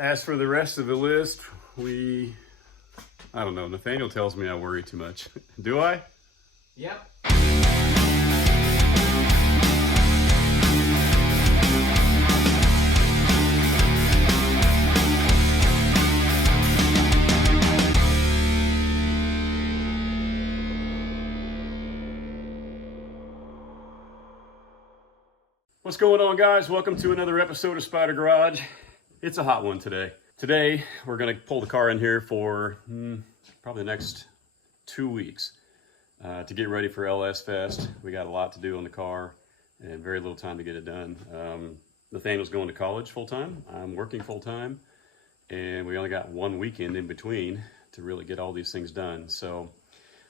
As for the rest of the list, I don't know. Nathaniel tells me I worry too much. Do I? Yep. What's going on, guys? Welcome to another episode of Spyder Garage. It's a hot one today. Today, we're going to pull the car in here for probably the next 2 weeks to get ready for LS Fest. We got a lot to do on the car and very little time to get it done. Nathaniel's going to college full-time. I'm working full-time. And we only got 1 weekend in between to really get all these things done. So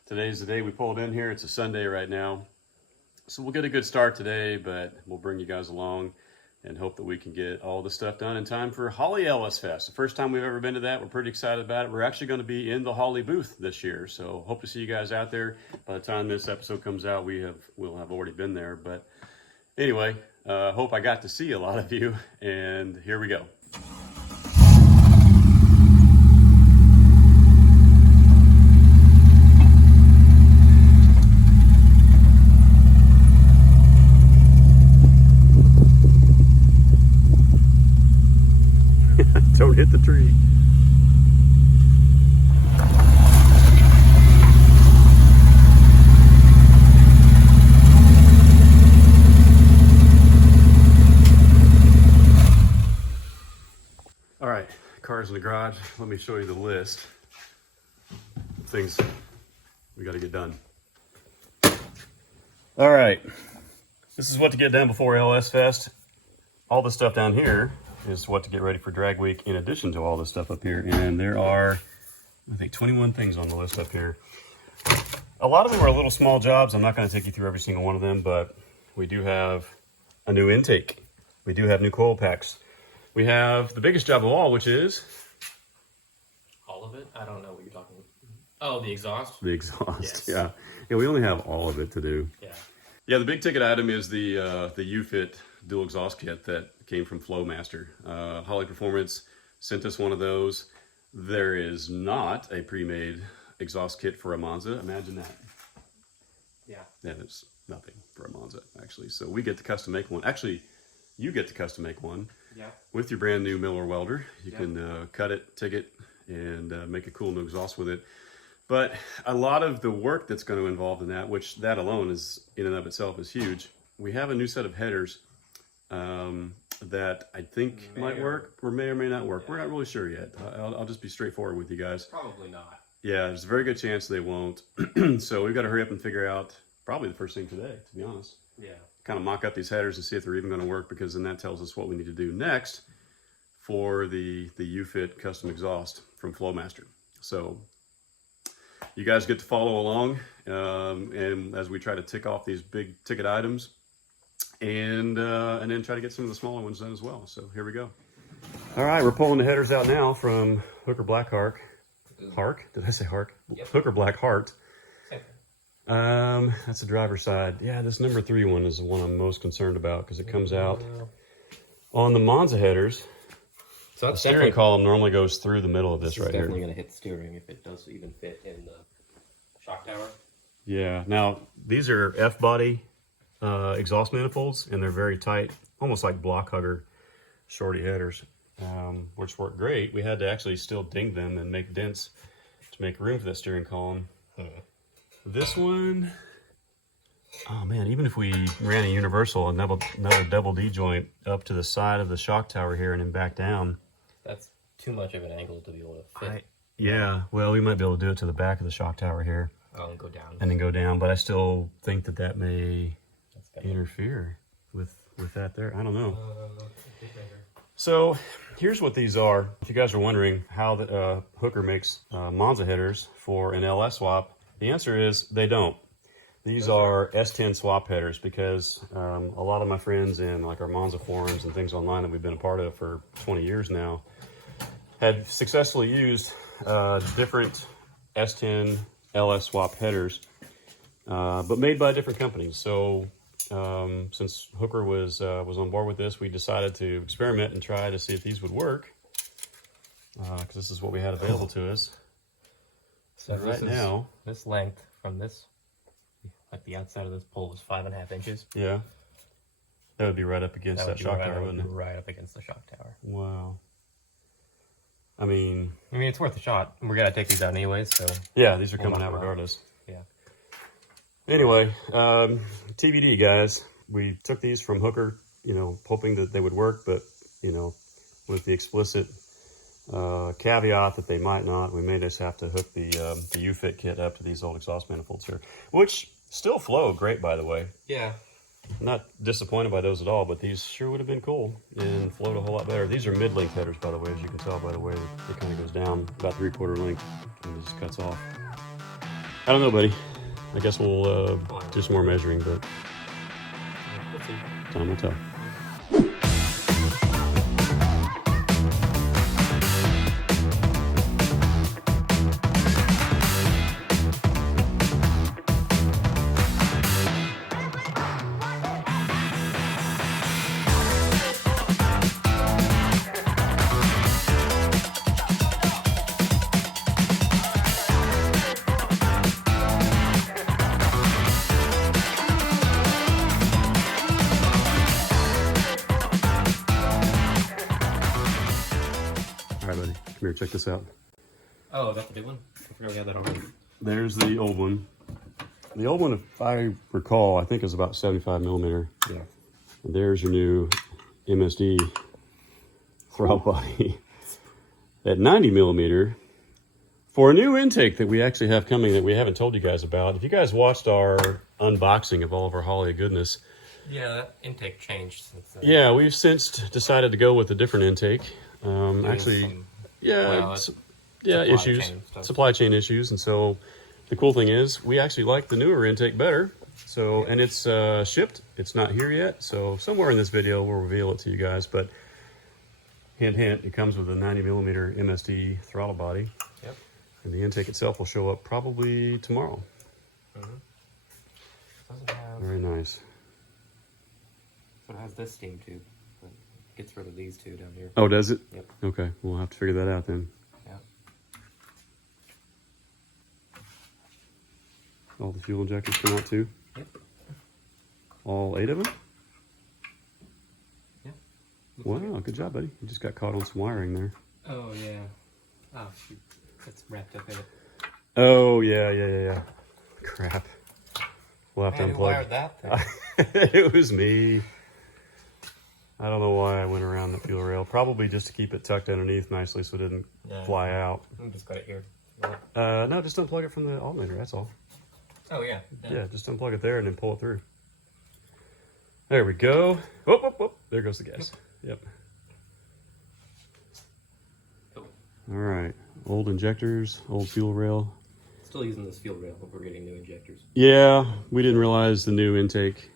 today's the day we pulled in here. It's a Sunday right now. So we'll get a good start today, but we'll bring you guys along and hope that we can get all the stuff done in time for Holley LS Fest. The first time we've ever been to that. We're pretty excited about it. We're actually going to be in the Holley booth this year, so hope to see you guys out there. By the time this episode comes out, we'll have already been there. But anyway, hope I got to see a lot of you, and here we go. Don't hit the tree. All right, car's in the garage. Let me show you the list of things we got to get done. All right, this is what to get done before LS Fest. All the stuff down here is what to get ready for drag week in addition to all this stuff up here. And there are, I think, 21 things on the list up here. A lot of them are little small jobs. I'm not going to take you through every single one of them, but we do have a new intake. We do have new coil packs. We have the biggest job of all, which is... All of it? I don't know what you're talking about. Oh, the exhaust? The exhaust, yes. Yeah, we only have all of it to do. Yeah, the big ticket item is the U-Fit dual exhaust kit that came from Flowmaster. Holley Performance sent us one of those. There is not a pre-made exhaust kit for a Monza. Imagine that. Yeah. Yeah, there's nothing for a Monza, actually. So we get to custom make one. Actually, you get to custom make one. Yeah. With your brand new Miller welder. You can cut it, TIG it, and make a cool new exhaust with it. But a lot of the work that's going to involve in that, which that alone is in and of itself is huge. We have a new set of headers that I think might work or may not work. We're not really sure yet. I'll just be straightforward with you guys. Probably not. Yeah, there's a very good chance they won't. So we've got to hurry up and figure out probably the first thing today, to be honest. Yeah. Kind of mock up these headers and see if they're even going to work, because then that tells us what we need to do next for the U-Fit custom exhaust from Flowmaster. So you guys get to follow along and as we try to tick off these big ticket items and then try to get some of the smaller ones done as well. So here we go. All right, we're pulling the headers out now from Hooker Black Hark. Hark? Did I say Hark? Yep. Hooker Black Heart. That's the driver's side. Yeah, this number 3 one is the one I'm most concerned about because it comes out on the Monza headers. So the steering column normally goes through the middle of this right here. Definitely going to hit steering if it does even fit in the shock tower. Yeah. Now these are F-body exhaust manifolds, and they're very tight, almost like block hugger shorty headers, which work great. We had to actually still ding them and make dents to make room for that steering column. This one, oh man, even if we ran a universal, another double D joint up to the side of the shock tower here and then back down. That's too much of an angle to be able to fit. Yeah, well, we might be able to do it to the back of the shock tower here. Oh, and go down. And then go down, but I still think that may interfere with that there. I don't know. So here's what these are. If you guys are wondering how the Hooker makes Monza headers for an LS swap, the answer is they don't. These are S10 swap headers because a lot of my friends in like our Monza forums and things online that we've been a part of for 20 years now had successfully used different S10 LS swap headers, but made by different companies. So since Hooker was on board with this, we decided to experiment and try to see if these would work. because this is what we had available to us. So right now, this length from this, like the outside of this pole is 5.5 inches. yeah, that would be right up against that shock tower, wouldn't it? Right up against the shock tower. Wow. I mean, it's worth a shot. We're gonna take these out anyways, so yeah, these are coming out regardless. Yeah. Anyway, TBD, guys. We took these from Hooker, you know, hoping that they would work, but you know, with the explicit caveat that they might not, we may just have to hook the U-Fit kit up to these old exhaust manifolds here, which still flow great, by the way. Yeah. I'm not disappointed by those at all, but these sure would have been cool and flowed a whole lot better. These are mid-length headers, by the way, as you can tell by the way that it kind of goes down about 3/4 length and just cuts off. I don't know, buddy. I guess we'll do some more measuring, but time will tell. Come here, check this out. Oh, that's the big one? I forgot we had that already. There's the old one. The old one, if I recall, I think is about 75 millimeter. Yeah. And there's your new MSD throttle body at 90 millimeter for a new intake that we actually have coming that we haven't told you guys about. If you guys watched our unboxing of all of our Holley goodness. Yeah, that intake changed since then. Yeah, we've since decided to go with a different intake. Actually, supply chain issues, and so the cool thing is we actually like the newer intake better. So, and it's shipped. It's not here yet, so somewhere in this video we'll reveal it to you guys. But hint, hint, it comes with a 90 millimeter MSD throttle body. Yep. And the intake itself will show up probably tomorrow. Very nice. So it has this steam tube. Gets rid of these two down here. Oh, does it? Yep. Okay, we'll have to figure that out then. Yep. All the fuel injectors come out too? Yep. All 8 of them? Yeah. Wow, good job, buddy. You just got caught on some wiring there. Oh, yeah. Oh, shoot. It's wrapped up in it. Oh, yeah. Crap. We'll have to unplug. Who wired that thing? It was me. I don't know why I went around the fuel rail. Probably just to keep it tucked underneath nicely so it didn't fly out. I just got it here. No, just unplug it from the alternator, that's all. Oh, yeah. Yeah, just unplug it there and then pull it through. There we go. Whoop, whoop, whoop. There goes the gas. Yep. Cool. All right. Old injectors, old fuel rail. Still using this fuel rail, but we're getting new injectors. Yeah, we didn't realize the new intake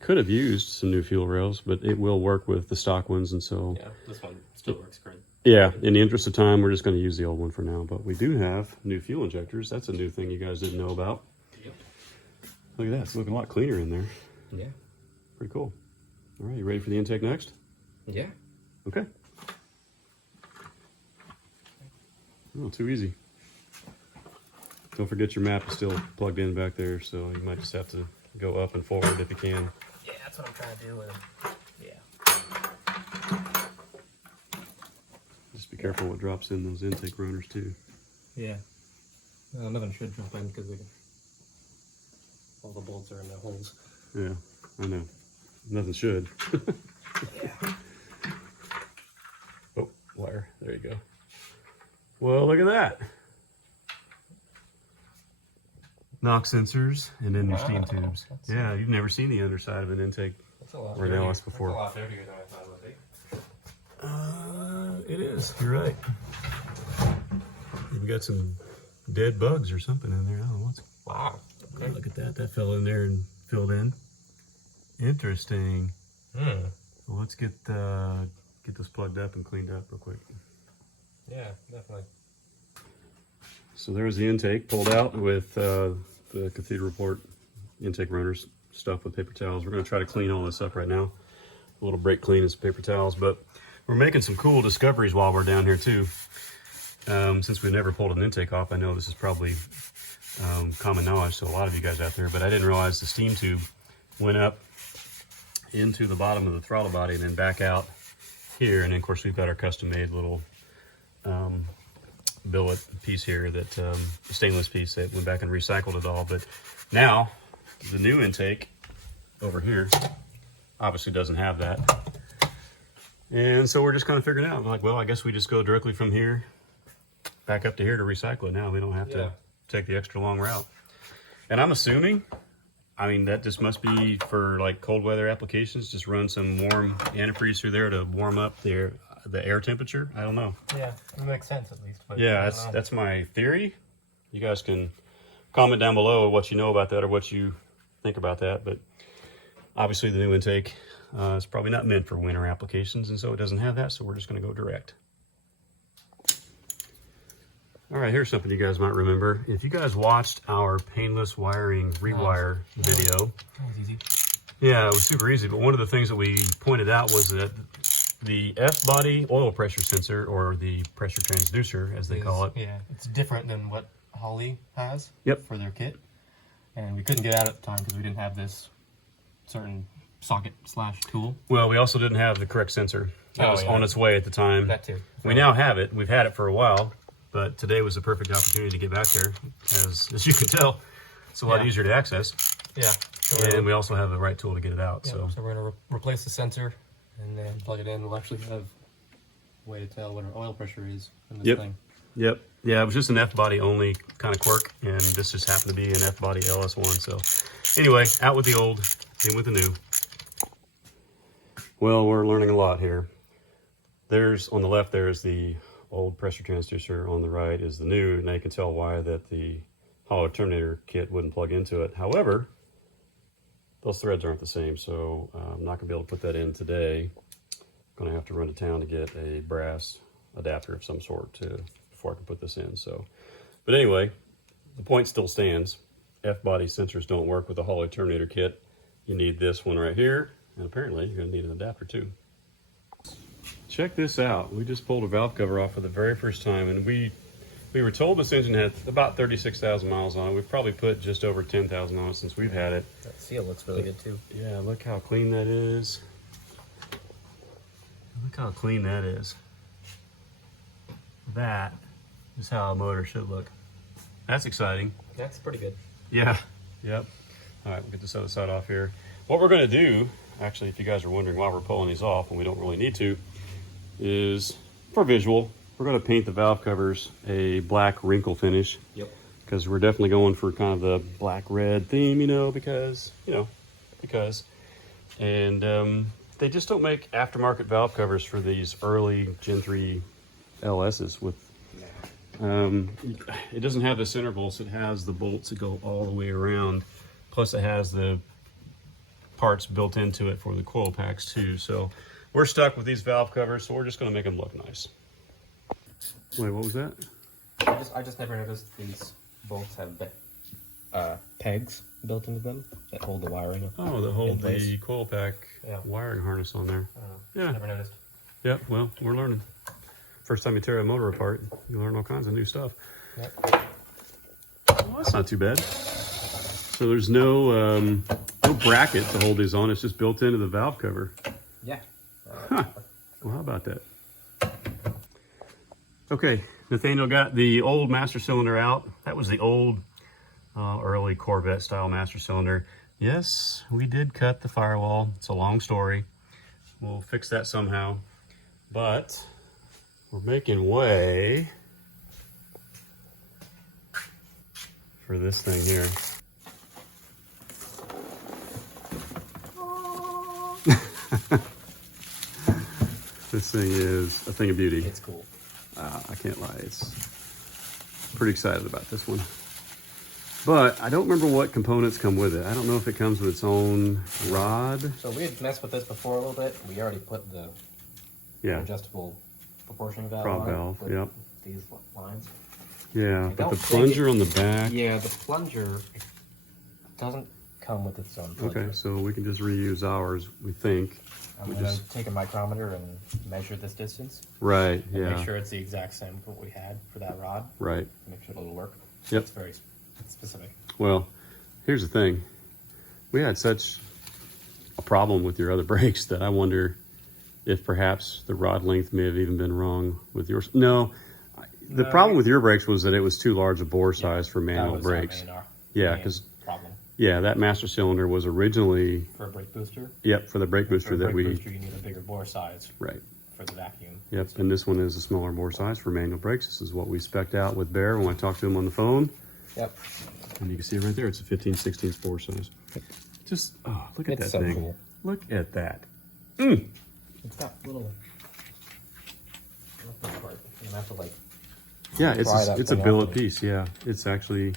could have used some new fuel rails, but it will work with the stock ones, and so yeah, this one still works great. Yeah, in the interest of time, we're just going to use the old one for now, but we do have new fuel injectors. That's a new thing you guys didn't know about. Yep. Look at that, it's looking a lot cleaner in there. Yeah. Pretty cool. All right, you ready for the intake next? Yeah. Okay. Oh, too easy. Don't forget your map is still plugged in back there, so you might just have to go up and forward if you can. Yeah, that's what I'm trying to do with them. Yeah. Just be careful what drops in those intake runners too. Yeah. Nothing should drop in because all the bolts are in the holes. Yeah, I know. Nothing should. Yeah. Oh, wire. There you go. Well, look at that. Knock sensors and then your steam tubes. Yeah, you've never seen the underside of an intake Renalis before. That's a lot dirtier than I thought it would be. It is. You're right. You've got some dead bugs or something in there. I don't know what's. Wow. Okay. Look at that. That fell in there and filled in. Interesting. Well, let's get this plugged up and cleaned up real quick. Yeah, definitely. So there's the intake pulled out with the Cathedral Port intake runners stuffed with paper towels. We're going to try to clean all this up right now. A little brake clean and some paper towels, but we're making some cool discoveries while we're down here too. since we've never pulled an intake off, I know this is probably common knowledge to a lot of you guys out there, but I didn't realize the steam tube went up into the bottom of the throttle body and then back out here. And then, of course, we've got our custom-made little billet piece here, that stainless piece that went back and recycled it all. But now the new intake over here obviously doesn't have that. And so we're just kind of figuring out, like, well, I guess we just go directly from here back up to here to recycle it now. We don't have to take the extra long route. And I'm assuming, I mean, that just must be for like cold weather applications. Just run some warm antifreeze through there to warm up the air temperature. I don't know. Yeah, it makes sense at least. But yeah, that's my theory. You guys can comment down below what you know about that or what you think about that. But obviously the new intake is probably not meant for winter applications, and so it doesn't have that, so we're just going to go direct. All right, here's something you guys might remember. If you guys watched our painless wiring rewire video, that was easy. Yeah, it was super easy, but one of the things that we pointed out was that the F-body oil pressure sensor, or the pressure transducer as they call it. Yeah, it's different than what Holley has for their kit. And we couldn't get out at the time because we didn't have this certain socket/tool. Well, we also didn't have the correct sensor. That was on its way at the time. That too. We now have it. We've had it for a while, but today was the perfect opportunity to get back there. As you can tell, it's a lot easier to access. Yeah. And we also have the right tool to get it out. Yeah, so we're going to replace the sensor and then plug it in. We'll actually have a way to tell what our oil pressure is in this thing. Yep. Yeah, it was just an F-body only kind of quirk, and this just happened to be an F-body LS1. So anyway, out with the old, in with the new. Well, we're learning a lot here. There's, on the left, there's the old pressure transducer. On the right is the new. Now you can tell why that the Holley Terminator kit wouldn't plug into it. However, those threads aren't the same, so I'm not going to be able to put that in today. I'm going to have to run to town to get a brass adapter of some sort before I can put this in. So, but anyway, the point still stands. F-body sensors don't work with the Holley Terminator kit. You need this one right here, and apparently you're going to need an adapter too. Check this out. We just pulled a valve cover off for the very first time, and we were told this engine had about 36,000 miles on it. We've probably put just over 10,000 on it since we've had it. That seal looks really good too. Yeah, look how clean that is. Look how clean that is. That is how a motor should look. That's exciting. That's pretty good. Yeah. Yep. All right, we'll get this other side off here. What we're going to do, actually, if you guys are wondering why we're pulling these off and we don't really need to, is for visual, we're going to paint the valve covers a black wrinkle finish. Yep. Because we're definitely going for kind of the black-red theme, because. And they just don't make aftermarket valve covers for these early Gen 3 LSs with. It doesn't have the center bolts. It has the bolts that go all the way around. Plus, it has the parts built into it for the coil packs too. So we're stuck with these valve covers. So we're just going to make them look nice. Wait, what was that? I just never noticed these bolts have pegs built into them that hold the wiring. Oh, that hold the coil pack wiring harness on there. Yeah, never noticed. Yep. Well, we're learning. First time you tear a motor apart, you learn all kinds of new stuff. Yep. Well, that's not too bad. So there's no bracket to hold these on. It's just built into the valve cover. Yeah. Huh. Well, how about that? Okay, Nathaniel got the old master cylinder out. That was the old early Corvette style master cylinder. Yes, we did cut the firewall. It's a long story. We'll fix that somehow. But we're making way for this thing here. This thing is a thing of beauty. It's cool. I can't lie. It's pretty excited about this one. But I don't remember what components come with it. I don't know if it comes with its own rod. So we had messed with this before a little bit. We already put the adjustable proportion valve prop on valve, with yep. these lines. Yeah, but the plunger on the back. Yeah, the plunger doesn't come with its own plug. Okay, so we can just reuse ours, we think. I'm going to take a micrometer and measure this distance. Right, And yeah. make sure it's the exact same what we had for that rod. Right. Make sure it'll work. Yep. It's very specific. Well, here's the thing. We had such a problem with your other brakes that I wonder if perhaps the rod length may have even been wrong with yours. No, the problem with your brakes was that it was too large a bore size for manual brakes. Yeah, because yeah, that master cylinder was originally for a brake booster. Yep, for the brake booster that we. Booster, you need a bigger bore size. Right. For the vacuum. Yep, and this one is a smaller bore size for manual brakes. This is what we spec'd out with Bear when I talked to him on the phone. Yep. And you can see right there, it's a 15/16 bore size. Just, oh, look at that so thing. Cool. Look at that. It's got little part. You have to like. Yeah, it's a billet piece. Yeah, it's actually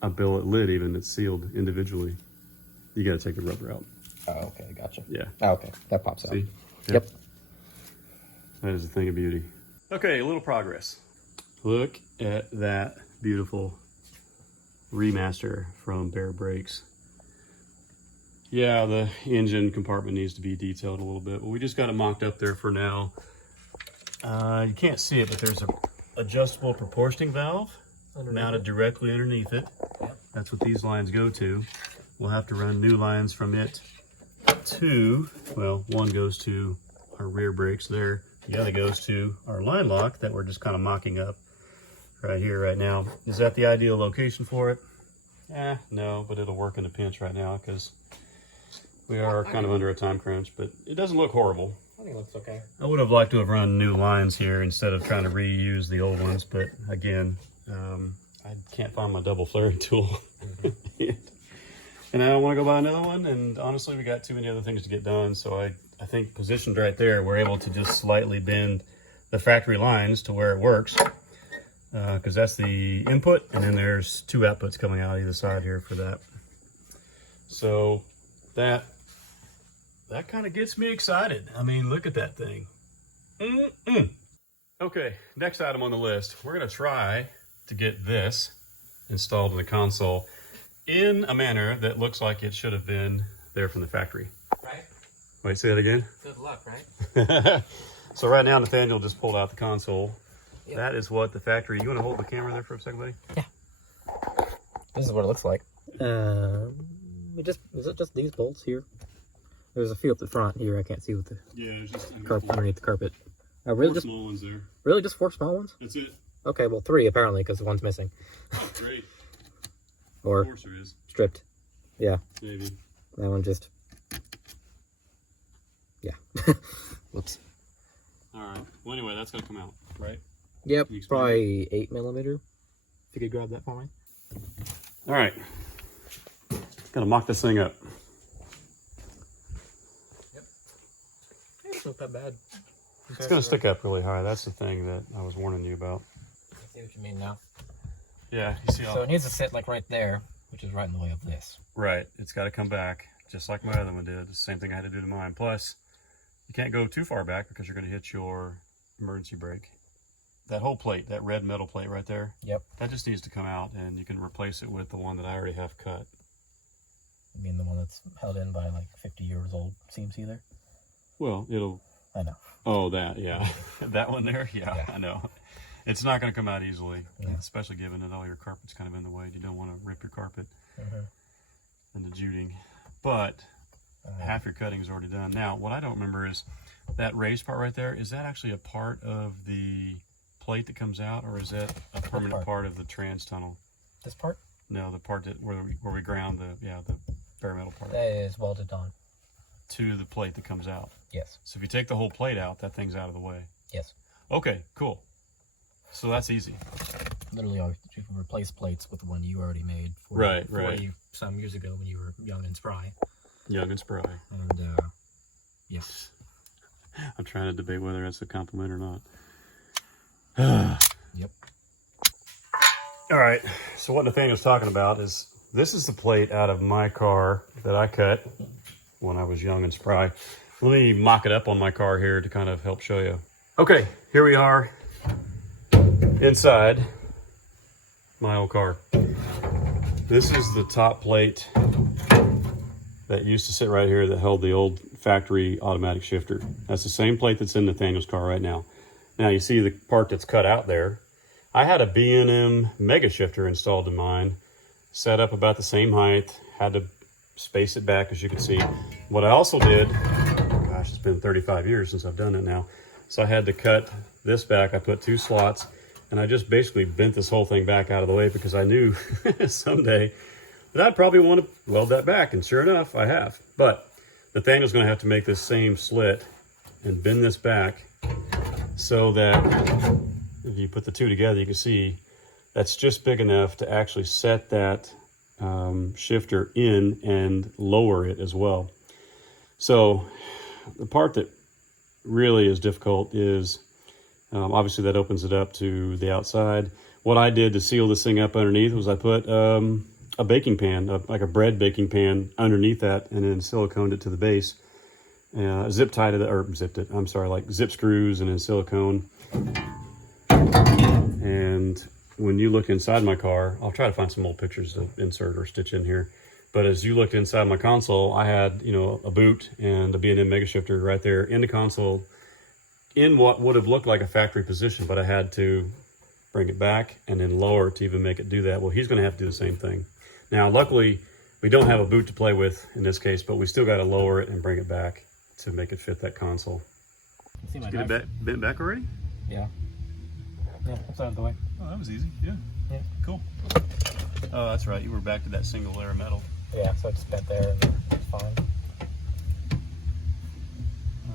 a billet lid. Even it's sealed individually. You got to take the rubber out. Oh, okay, gotcha. Yeah. Oh, okay, that pops out. See? Yep. That is a thing of beauty. Okay, a little progress. Look at that beautiful remaster from Bear Brakes. Yeah, the engine compartment needs to be detailed a little bit, but we just got it mocked up there for now. You can't see it, but there's a adjustable proportioning valve mounted directly underneath it. Yep. That's what these lines go to. We'll have to run new lines from it to, well, one goes to our rear brakes there. The other goes to our line lock that we're just kind of mocking up right here, right now. Is that the ideal location for it? No, but it'll work in a pinch right now because we are kind of under a time crunch, but it doesn't look horrible. I think it looks okay. I would have liked to have run new lines here instead of trying to reuse the old ones, but again, I can't find my double flaring tool. And I don't want to go buy another one, and honestly, we got too many other things to get done, so I think positioned right there, we're able to just slightly bend the factory lines to where it works, because that's the input, and then there's two outputs coming out either side here for that. So that kind of gets me excited. I mean, look at that thing. Okay, next item on the list. We're going to try to get this installed in the console in a manner that looks like it should have been there from the factory. Right? Wait, say that again? Good luck, right? So right now, Nathaniel just pulled out the console. Yep. That is what the factory... You want to hold the camera there for a second, buddy? Yeah. This is what it looks like. Is it just these bolts here? There's a few up the front here. I can't see with the it's just underneath the carpet. Really, just small ones there. Really, just 4 small ones? That's it. Okay, well 3 apparently because one's missing. Oh, great. Or of course there is. Stripped. Yeah. Maybe. That one just. Yeah. Whoops. All right. Well, anyway, that's gonna come out, right? Yep. Probably 8mm. If you could grab that for me. All right. Gotta mock this thing up. Yep. It's not that bad. It's gonna stick up really high. That's the thing that I was warning you about. I see what you mean now. Yeah, you see how... So it needs to sit like right there, which is right in the way of this. Right. It's got to come back, just like my other one did. The same thing I had to do to mine. Plus, you can't go too far back because you're going to hit your emergency brake. That whole plate, that red metal plate right there, yep, that just needs to come out, and you can replace it with the one that I already have cut. You mean the one that's held in by like 50 years old CMC there? Well, it'll... I know. Oh, that, yeah. That one there? Yeah, I know. It's not going to come out easily, especially given that all your carpet's kind of in the way. You don't want to rip your carpet and the juting. But half your cutting is already done. Now, what I don't remember is that raised part right there, is that actually a part of the plate that comes out, or is that a permanent part of the trans tunnel? This part? No, the part that where we ground the bare metal part. That is welded on. To the plate that comes out? Yes. So if you take the whole plate out, that thing's out of the way? Yes. Okay, cool. So that's easy. Literally, you can replace plates with the one you already made. 40 some years ago when you were young and spry. Young and spry. And, yes. I'm trying to debate whether that's a compliment or not. Yep. All right. So what Nathaniel's talking about is, this is the plate out of my car that I cut when I was young and spry. Let me mock it up on my car here to kind of help show you. Okay, here we are inside my old car. This is the top plate that used to sit right here that held the old factory automatic shifter. That's the same plate that's in Nathaniel's car right now. Now you see the part that's cut out there. I had a B&M mega shifter installed in mine, set up about the same height, had to space it back as you can see. What I also did, gosh, it's been 35 years since I've done it now. So I had to cut this back. I put 2 slots and I just basically bent this whole thing back out of the way because I knew someday that I'd probably want to weld that back. And sure enough, I have. But Nathaniel's gonna have to make this same slit and bend this back so that if you put the two together, you can see that's just big enough to actually set that shifter in and lower it as well. So the part that really is difficult is obviously that opens it up to the outside. What I did to seal this thing up underneath was I put a baking pan, like a bread baking pan underneath that, and then siliconed it to the base. Zip tied it, or zipped it, I'm sorry, like zip screws and then silicone. And when you look inside my car, I'll try to find some old pictures to insert or stitch in here. But as you looked inside my console, I had, you know, a boot and a B&M mega shifter right there in the console in what would have looked like a factory position, but I had to bring it back and then lower to even make it do that. Well, he's going to have to do the same thing. Now, luckily, we don't have a boot to play with in this case, but we still got to lower it and bring it back to make it fit that console. See my Get it bent back already? Yeah. Yeah, it's out of the way. Oh, that was easy. Yeah. Yeah. Cool. Oh, that's right. You were back to that single layer of metal. Yeah, so it's bent there and it's fine.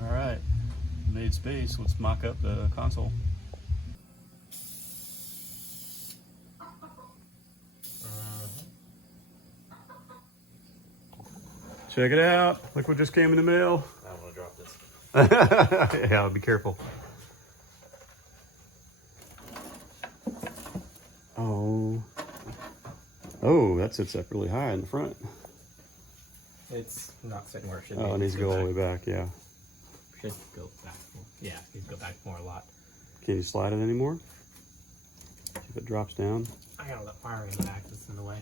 All right. Made space. Let's mock up the console. Check it out. Look what just came in the mail. I don't want to drop this. Yeah, be careful. Oh. Oh, that sits up really high in the front. It's not sitting where it should be. Oh, it needs to go all the way back, yeah. Should go back more. Yeah, it needs to go back more a lot. Can you slide it anymore? If it drops down. I got all that wiring in the back that's in the way.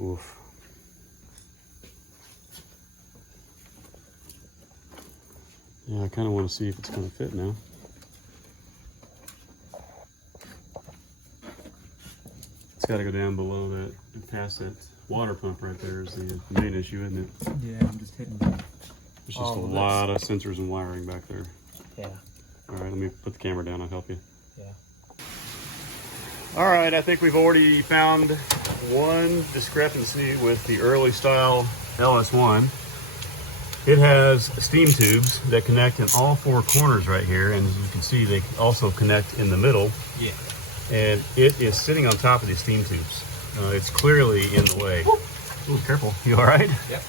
Oof. Yeah, I kind of want to see if it's going to fit now. It's got to go down below that and past that water pump right there is the main issue, isn't it? Yeah, I'm just hitting that. There's just a lot of sensors and wiring back there. Yeah. All right, let me put the camera down. I'll help you. Yeah. All right, I think we've already found one discrepancy with the early style LS1. It has steam tubes that connect in all 4 corners right here, and as you can see, they also connect in the middle. Yeah. And it is sitting on top of these steam tubes. It's clearly in the way. Ooh, careful. You all right? Yep.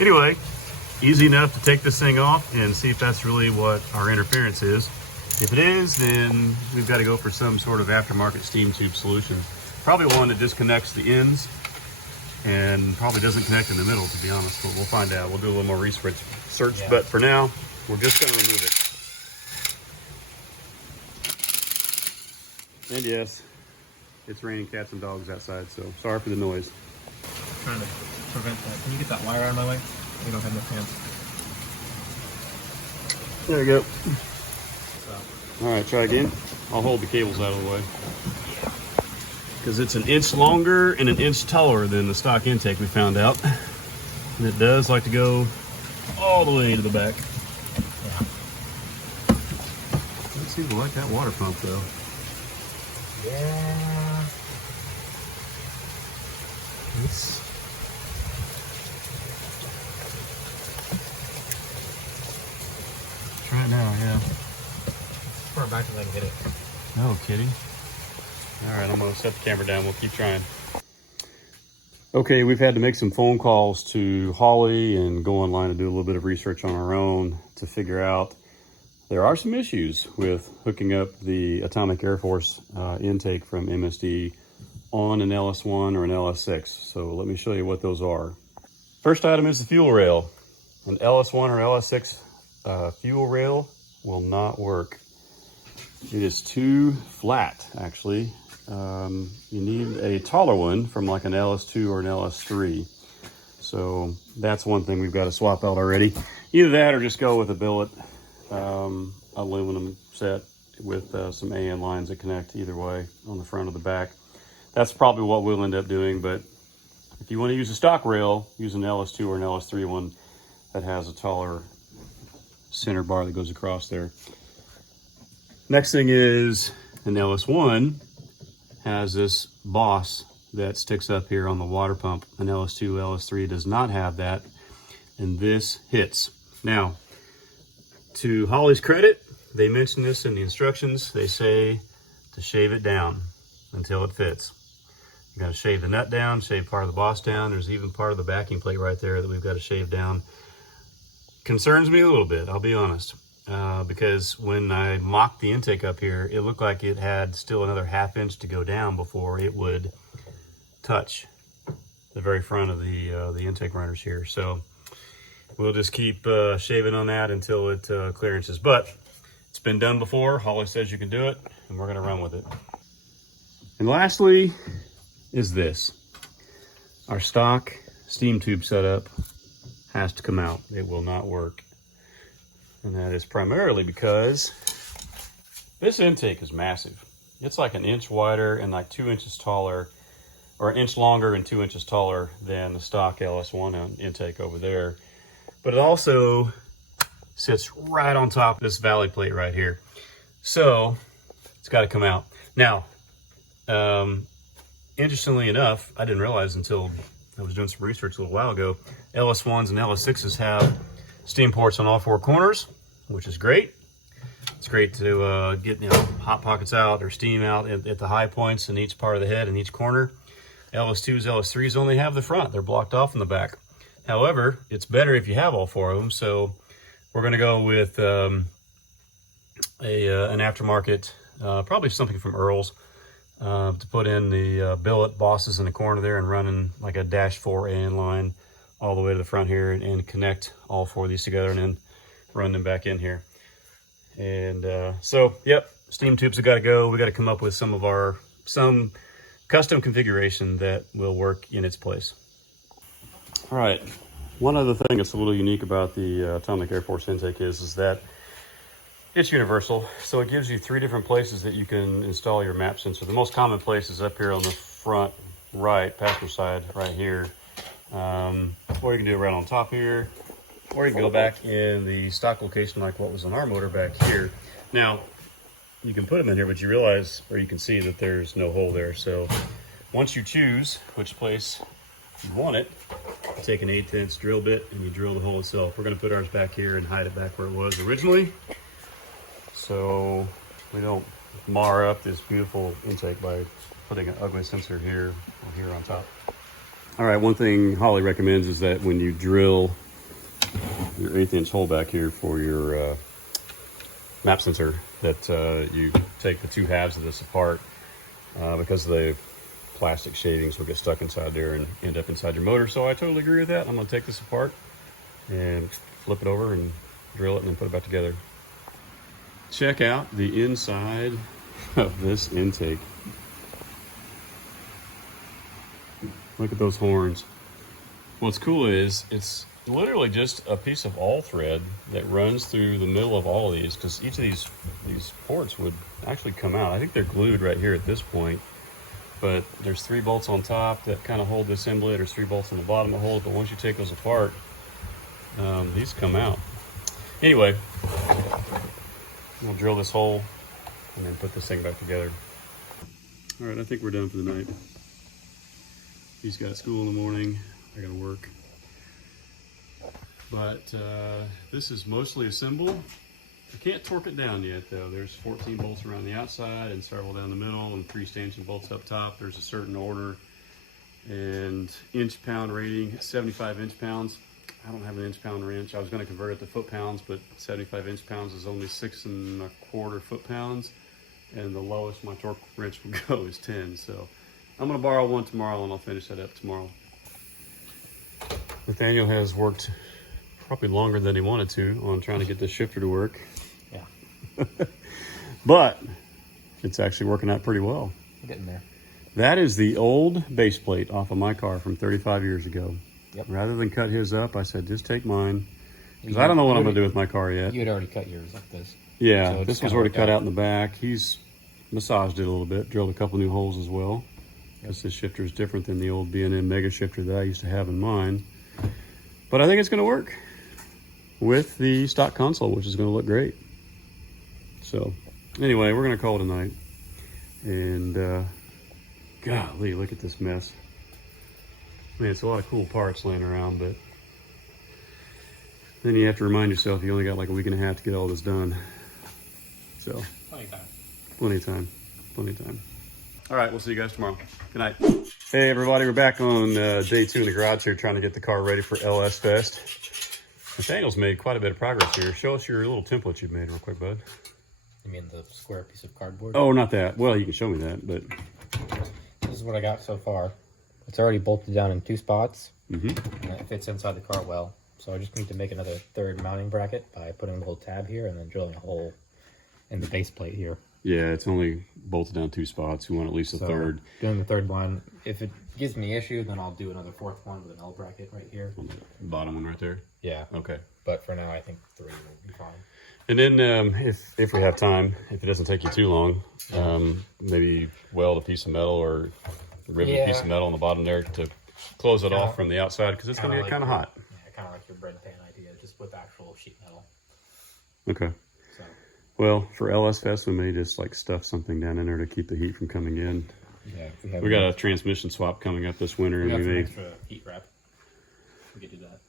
Anyway, easy enough to take this thing off and see if that's really what our interference is. If it is, then we've got to go for some sort of aftermarket steam tube solution. Probably one that disconnects the ends and probably doesn't connect in the middle, to be honest, but we'll find out. We'll do a little more research, Yeah. But for now, we're just going to remove it. And yes, it's raining cats and dogs outside, so sorry for the noise. I'm trying to prevent that. Can you get that wire out of my way? We don't have enough hands. There we go. So. All right, try again. I'll hold the cables out of the way. Because it's 1 inch longer and 1 inch taller than the stock intake, we found out. And it does like to go all the way to the back. Yeah. Doesn't seem to like that water pump though. Yeah. It's... Try it now, yeah. As far back as I can get it. No kidding. All right, I'm gonna set the camera down. We'll keep trying. Okay, we've had to make some phone calls to Holley and go online and do a little bit of research on our own to figure out there are some issues with hooking up the Atomic Air Force intake from MSD on an LS1 or an LS6. So let me show you what those are. First item is the fuel rail. An LS1 or LS6 fuel rail will not work. It is too flat, actually. you need a taller one from like an LS2 or an LS3. So that's one thing we've got to swap out already. Either that or just go with a billet aluminum set with some AN lines that connect either way on the front or the back. That's probably what we'll end up doing, but if you want to use a stock rail, use an LS2 or an LS3 one that has a taller center bar that goes across there. Next thing is an LS1 has this boss that sticks up here on the water pump. An LS2, LS3 does not have that, and this hits. Now, to Holley's credit, they mention this in the instructions. They say to shave it down until it fits. You got to shave the nut down, shave part of the boss down. There's even part of the backing plate right there that we've got to shave down. Concerns me a little bit, I'll be honest, because when I mocked the intake up here, it looked like it had still another ½ inch to go down before it would touch the very front of the intake runners here. So we'll just keep shaving on that until it clearances. But it's been done before. Holley says you can do it, and we're going to run with it. And lastly is this. Our stock steam tube setup has to come out. It will not work. And that is primarily because this intake is massive. It's like an inch wider and like 2 inches taller, or an inch longer and 2 inches taller than the stock LS1 intake over there. But it also sits right on top of this valley plate right here. So it's got to come out. Now, interestingly enough, I didn't realize until I was doing some research a little while ago, LS1s and LS6s have steam ports on all 4 corners, which is great. It's great to get hot pockets out or steam out at the high points in each part of the head and each corner. LS2s, LS3s only have the front. They're blocked off in the back. However, it's better if you have all 4 of them. So we're going to go with an aftermarket, probably something from Earl's, to put in the billet bosses in the corner there and running like a -4 AN line all the way to the front here and connect all 4 of these together and then run them back in here. And so, yep, steam tubes have got to go. We got to come up with some custom configuration that will work in its place. All right, one other thing that's a little unique about the Atomic Air Force intake is that it's universal. So it gives you 3 different places that you can install your map sensor. The most common place is up here on the front right, passenger side, right here. Or you can do it right on top here, or you can go back in the stock location like what was on our motor back here. Now, you can put them in here, but you realize, or you can see that there's no hole there. So once you choose which place you want it, you take an 8/10 drill bit and you drill the hole itself. We're going to put ours back here and hide it back where it was originally, so we don't mar up this beautiful intake by putting an ugly sensor here or here on top. All right, one thing Holley recommends is that when you drill your 1/8" hole back here for your map sensor, that you take the 2 halves of this apart, because the plastic shavings will get stuck inside there and end up inside your motor. So I totally agree with that. I'm going to take this apart and flip it over and drill it and then put it back together. Check out the inside of this intake. Look at those horns. What's cool is it's literally just a piece of all thread that runs through the middle of all of these, because each of these ports would actually come out. I think they're glued right here at this point, but there's 3 bolts on top that kind of hold the assembly. There's 3 bolts on the bottom that hold it, but once you take those apart, these come out. Anyway, we'll drill this hole and then put this thing back together. All right, I think we're done for the night. He's got school in the morning, I gotta work. But this is mostly assembled. I can't torque it down yet though. There's 14 bolts around the outside and several down the middle and 3 stanchion bolts up top. There's a certain order and inch-pound rating, 75 inch-pounds. I don't have an inch-pound wrench. I was gonna convert it to foot-pounds, but 75 inch-pounds is only 6 1/4 foot-pounds. And the lowest my torque wrench will go is 10. So I'm gonna borrow one tomorrow and I'll finish that up tomorrow. Nathaniel has worked probably longer than he wanted to on trying to get this shifter to work. Yeah. But it's actually working out pretty well. getting there. That is the old base plate off of my car from 35 years ago. Yep. Rather than cut his up, I said, just take mine. Because I don't know what I'm going to do with my car yet. You had already cut yours like this. Yeah, so this was already cut out in the back. He's massaged it a little bit, drilled a couple new holes as well. Because this shifter is different than the old B&M Mega shifter that I used to have in mine. But I think it's going to work with the stock console, which is going to look great. So, anyway, we're going to call it a night. And, golly, look at this mess. I mean, it's a lot of cool parts laying around, but then you have to remind yourself you only got like a week and a half to get all this done. So, Plenty of time. Plenty of time. Plenty of time. All right, we'll see you guys tomorrow. Good night. Hey, everybody, we're back on day 2 in the garage here, trying to get the car ready for LS Fest. Nathaniel's made quite a bit of progress here. Show us your little template you've made real quick, bud. You mean the square piece of cardboard? Oh, not that. Well, you can show me that, but... This is what I got so far. It's already bolted down in 2 spots. Mm-hmm. And it fits inside the car well. So I just need to make another third mounting bracket by putting a little tab here and then drilling a hole in the base plate here. Yeah, it's only bolted down 2 spots. We want at least a third. Doing the third one. If it gives me issue, then I'll do another 4th one with an L bracket right here. On the bottom one right there? Yeah. Okay. But for now, I think 3 will be fine. And then if we have time, if it doesn't take you too long, maybe weld a piece of metal or rivet a piece of metal on the bottom there to close it off from the outside, because it's going to get kind of hot. Yeah, kind of like your bread pan idea, just with actual sheet metal. Okay. So. Well, for LS Fest, we may just like stuff something down in there to keep the heat from coming in. Yeah, we got a transmission swap coming up this winter, and we may extra heat wrap. We could do that.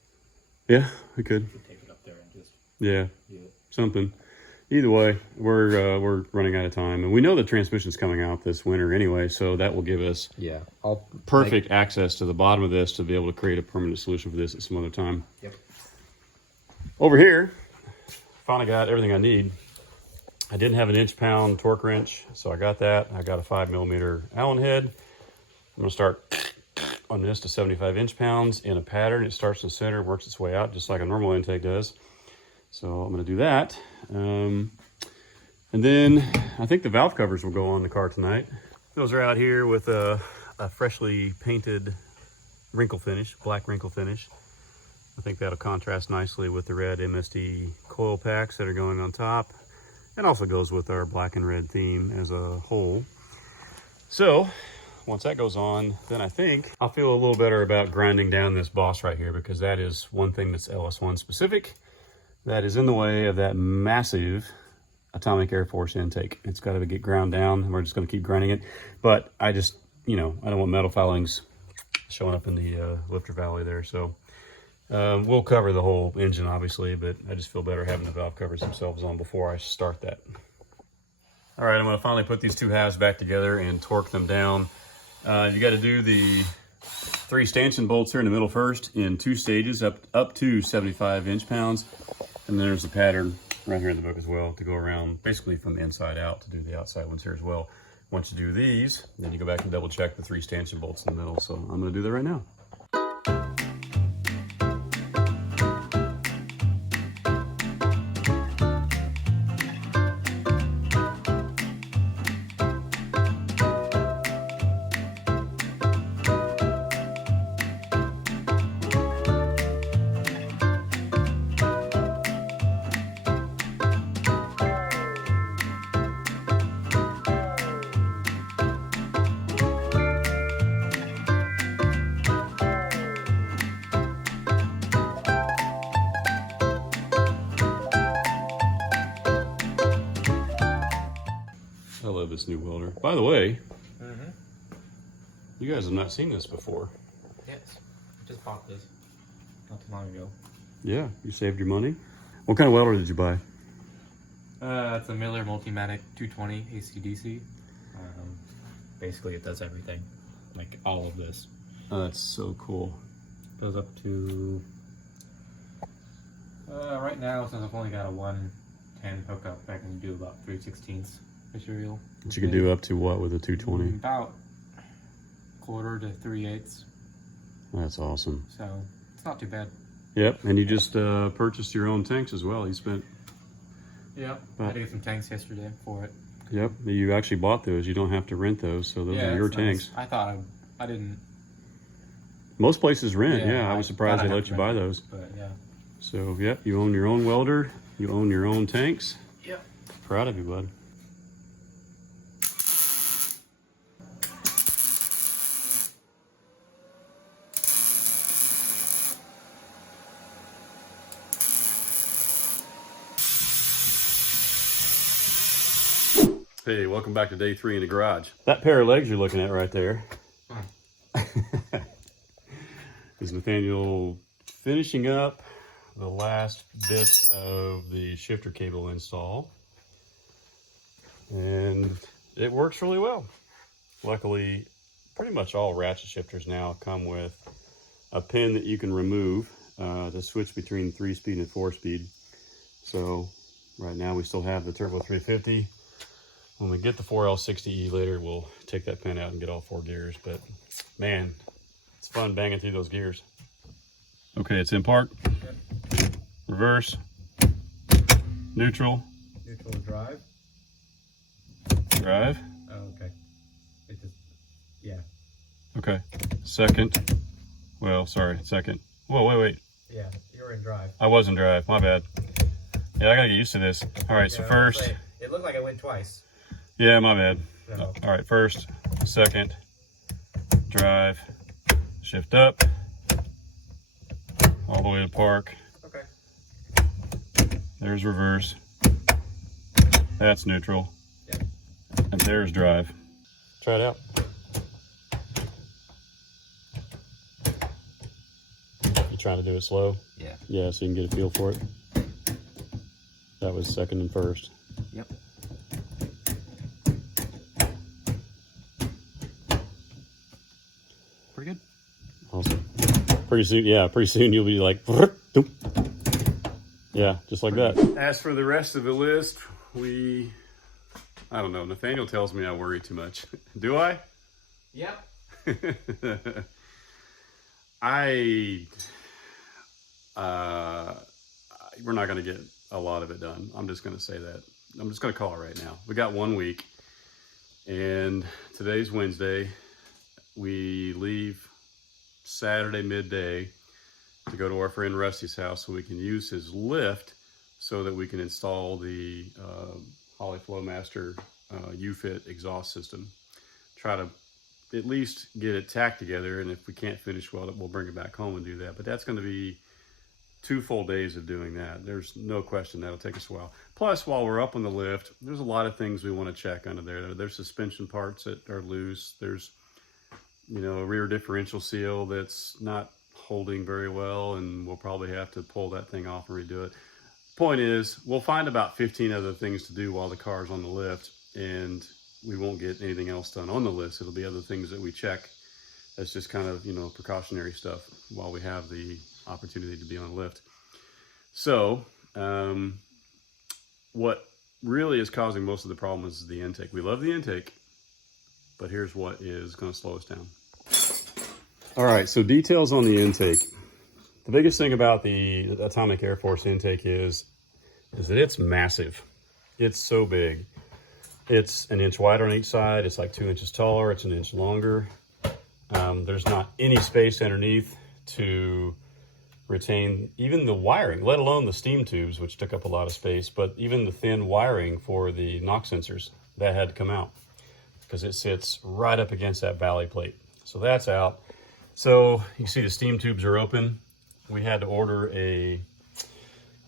Yeah, we could. We could take it up there and just something. Either way, we're running out of time, and we know the transmission's coming out this winter anyway, so that will give us perfect access to the bottom of this to be able to create a permanent solution for this at some other time. Yep. Over here, finally got everything I need. I didn't have an inch-pound torque wrench, so I got that. I got a 5mm Allen head. I'm going to start on this to 75 inch-pounds in a pattern. It starts in the center, works its way out just like a normal intake does. So I'm going to do that. And then I think the valve covers will go on the car tonight. Those are out here with a freshly painted wrinkle finish, black wrinkle finish. I think that'll contrast nicely with the red MSD coil packs that are going on top. And also goes with our black and red theme as a whole. So once that goes on, then I think I'll feel a little better about grinding down this boss right here, because that is one thing that's LS1 specific. That is in the way of that massive Atomic Air Force intake. It's got to get ground down, and we're just going to keep grinding it. But I just, I don't want metal filings showing up in the lifter valley there. So we'll cover the whole engine, obviously, but I just feel better having the valve covers themselves on before I start that. All right, I'm going to finally put these 2 halves back together and torque them down. You got to do the 3 stanchion bolts here in the middle first in 2 stages, up to 75 inch-pounds. And then there's a pattern right here in the book as well to go around basically from the inside out to do the outside ones here as well. Once you do these, then you go back and double check the 3 stanchion bolts in the middle. So I'm going to do that right now. I love this new welder. By the way, you guys have not seen this before. Yes, I just bought this not too long ago. Yeah, you saved your money. What kind of welder did you buy? It's a Miller Multimatic 220 AC/DC. Basically, it does everything, like all of this. Oh, that's so cool. Goes up to right now, since I've only got a 110 hookup, I can do about 3/16 material. But you can do up to what with a 220? About 1/4 to 3/8. That's awesome. So it's not too bad. Yep, and you just purchased your own tanks as well. You spent... Yeah, I had to get some tanks yesterday for it. Yep, you actually bought those. You don't have to rent those, so those are your tanks. Nice. I thought I didn't. Most places rent, yeah. I was surprised they thought I'd let you buy those. But yeah. So, yep, you own your own welder. You own your own tanks. Yep. Proud of you, bud. Hey, welcome back to day 3 in the garage. That pair of legs you're looking at right there is Nathaniel finishing up the last bits of the shifter cable install. And it works really well. Luckily, pretty much all ratchet shifters now come with a pin that you can remove to switch between 3-speed and 4-speed. So right now we still have the Turbo 350. When we get the 4L60E later, we'll take that pin out and get all 4 gears. But man, it's fun banging through those gears. Okay, it's in park. Yep. Reverse. Neutral. Neutral drive. Drive. Oh, okay. It just, yeah. Okay. Second. Well, sorry, second. Whoa, wait. Yeah, you were in drive. I was in drive, my bad. Yeah, I gotta get used to this. All right, so first. It looked like I went twice. Yeah, my bad. No. All right, first, second, drive, shift up, all the way to park. Okay. There's reverse. That's neutral. Yep. And there's drive. Try it out. You trying to do it slow? Yeah. Yeah, so you can get a feel for it. That was second and first. Yep. Pretty good. Awesome. Pretty soon you'll be like, yeah, just like that. As for the rest of the list, I don't know, Nathaniel tells me I worry too much. Do I? Yep. We're not going to get a lot of it done. I'm just going to say that. I'm just going to call it right now. We got 1 week, and today's Wednesday. We leave Saturday midday to go to our friend Rusty's house so we can use his lift so that we can install the Holley Flowmaster U-Fit exhaust system. Try to at least get it tacked together, and if we can't finish well, we'll bring it back home and do that. But that's going to be 2 full days of doing that. There's no question that'll take us a while. Plus, while we're up on the lift, there's a lot of things we want to check under there. There's suspension parts that are loose. There's, you know, a rear differential seal that's not holding very well, and we'll probably have to pull that thing off and redo it. Point is, we'll find about 15 other things to do while the car's on the lift, and we won't get anything else done on the list. It'll be other things that we check. That's just kind of, you know, precautionary stuff while we have the opportunity to be on a lift. So, what really is causing most of the problems is the intake. We love the intake, but here's what is going to slow us down. All right, so details on the intake. The biggest thing about the Atomic Air Force intake is that it's massive. It's so big. It's 1 inch wider on each side. It's like 2 inches taller. It's 1 inch longer. There's not any space underneath to retain even the wiring, let alone the steam tubes, which took up a lot of space, but even the thin wiring for the NOx sensors, that had to come out because it sits right up against that valley plate. So that's out. So you see the steam tubes are open. We had to order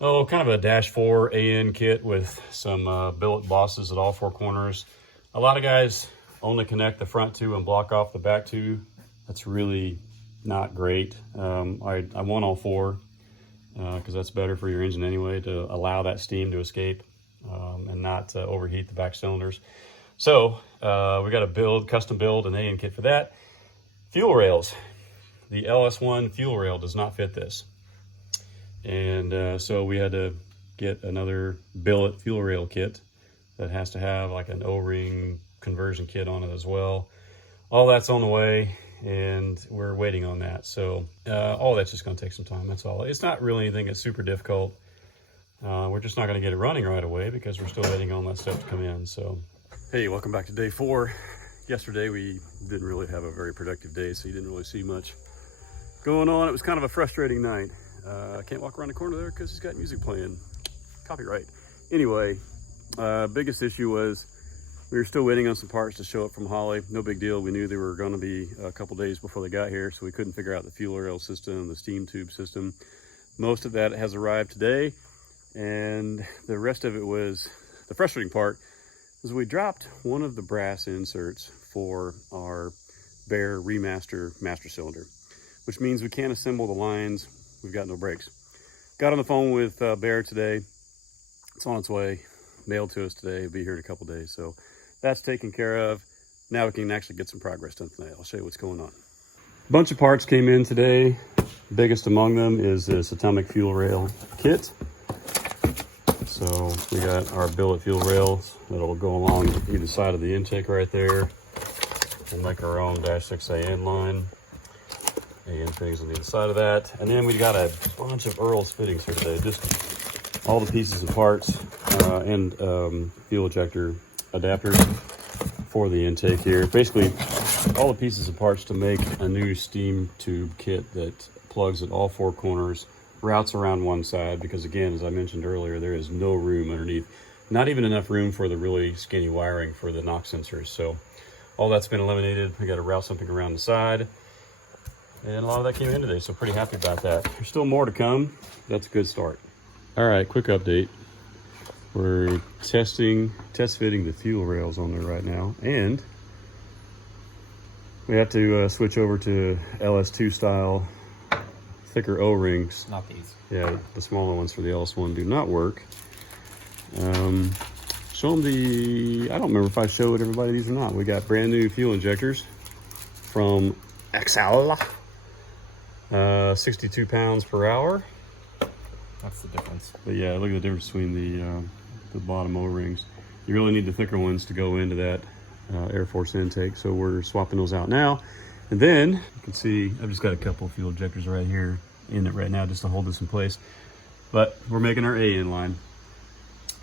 kind of a -4 AN kit with some billet bosses at all 4 corners. A lot of guys only connect the front 2 and block off the back 2. That's really not great. I want all 4 because that's better for your engine anyway, to allow that steam to escape and not overheat the back cylinders. So we got to custom build an AN kit for that. Fuel rails. The LS1 fuel rail does not fit this. And so we had to get another billet fuel rail kit that has to have like an O-ring conversion kit on it as well. All that's on the way, and we're waiting on that. So all that's just going to take some time. That's all. It's not really anything that's super difficult. We're just not going to get it running right away because we're still waiting on that stuff to come in. So Hey, welcome back to day 4. Yesterday we didn't really have a very productive day, so you didn't really see much going on. It was kind of a frustrating night. I can't walk around the corner there because he's got music playing. Copyright. Anyway, biggest issue was we were still waiting on some parts to show up from Holley. No big deal. We knew they were going to be a couple days before they got here, so we couldn't figure out the fuel rail system, the steam tube system. Most of that has arrived today, and the rest of it was the frustrating part. Is we dropped one of the brass inserts for our Bear Remaster master cylinder, which means we can't assemble the lines. We've got no brakes. Got on the phone with Bear today. It's on its way, mailed to us today. It'll be here in a couple days. So that's taken care of. Now we can actually get some progress done tonight. I'll show you what's going on. A bunch of parts came in today. Biggest among them is this atomic fuel rail kit. So we got our billet fuel rails that'll go along either side of the intake right there. We'll make our own -6A end line. AN fittings on the inside of that. And then we got a bunch of Earl's fittings here today. Just all the pieces and parts and fuel ejector adapters for the intake here. Basically, all the pieces and parts to make a new steam tube kit that plugs at all 4 corners, routes around one side, because again, as I mentioned earlier, there is no room underneath. Not even enough room for the really skinny wiring for the knock sensors. So all that's been eliminated. We got to route something around the side. And a lot of that came in today, so pretty happy about that. There's still more to come. That's a good start. All right, quick update. We're test fitting the fuel rails on there right now. And we have to switch over to LS2 style thicker O-rings. Not these. Yeah, the smaller ones for the LS1 do not work. Show them I don't remember if I showed everybody these or not. We got brand new fuel injectors from Excel. 62 pounds per hour. That's the difference. But yeah, look at the difference between the bottom O-rings. You really need the thicker ones to go into that Air Force intake. So we're swapping those out now. And then you can see I've just got a couple of fuel injectors right here in it right now just to hold this in place. But we're making our AN line.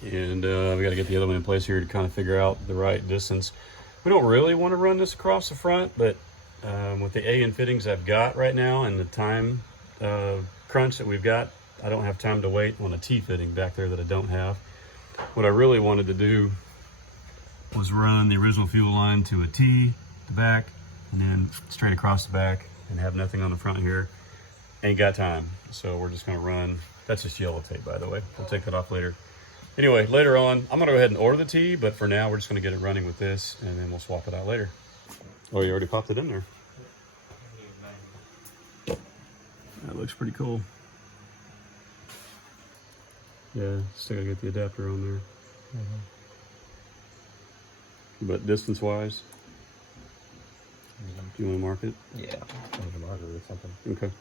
And we got to get the other one in place here to kind of figure out the right distance. We don't really want to run this across the front, but with the AN fittings I've got right now and the time crunch that we've got, I don't have time to wait on a T fitting back there that I don't have. What I really wanted to do was run the original fuel line to a T, the back, and then straight across the back and have nothing on the front here. Ain't got time, so we're just gonna run. That's just yellow tape, by the way. We'll take that off later. Anyway, later on, I'm gonna go ahead and order the T, but for now, we're just gonna get it running with this, and then we'll swap it out later. Oh, you already popped it in there. That looks pretty cool. Yeah, still gotta get the adapter on there. But distance-wise, do you want to mark it? Yeah, change the marker or something. Okay.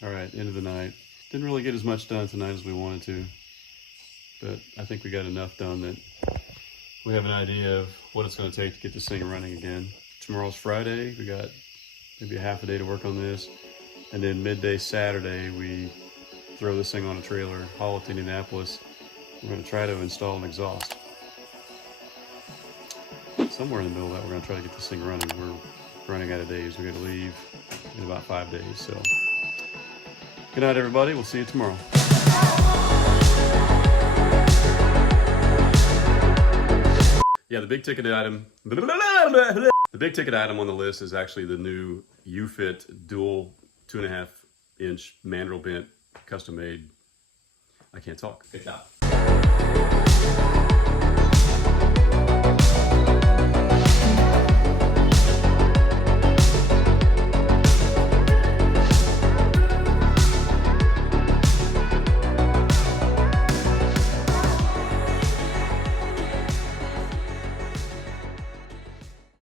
All right, end of the night. Didn't really get as much done tonight as we wanted to, but I think we got enough done that we have an idea of what it's going to take to get this thing running again. Tomorrow's Friday. We got maybe a half a day to work on this, and then midday Saturday we throw this thing on a trailer, haul it to Indianapolis. We're going to try to install an exhaust. Somewhere in the middle of that, we're going to try to get this thing running. We're running out of days. We're going to leave in about 5 days. So, good night, everybody. We'll see you tomorrow. Yeah, the big ticket item. The big ticket item on the list is actually the new U-Fit dual 2.5-inch mandrel bent, custom made. I can't talk. Good job.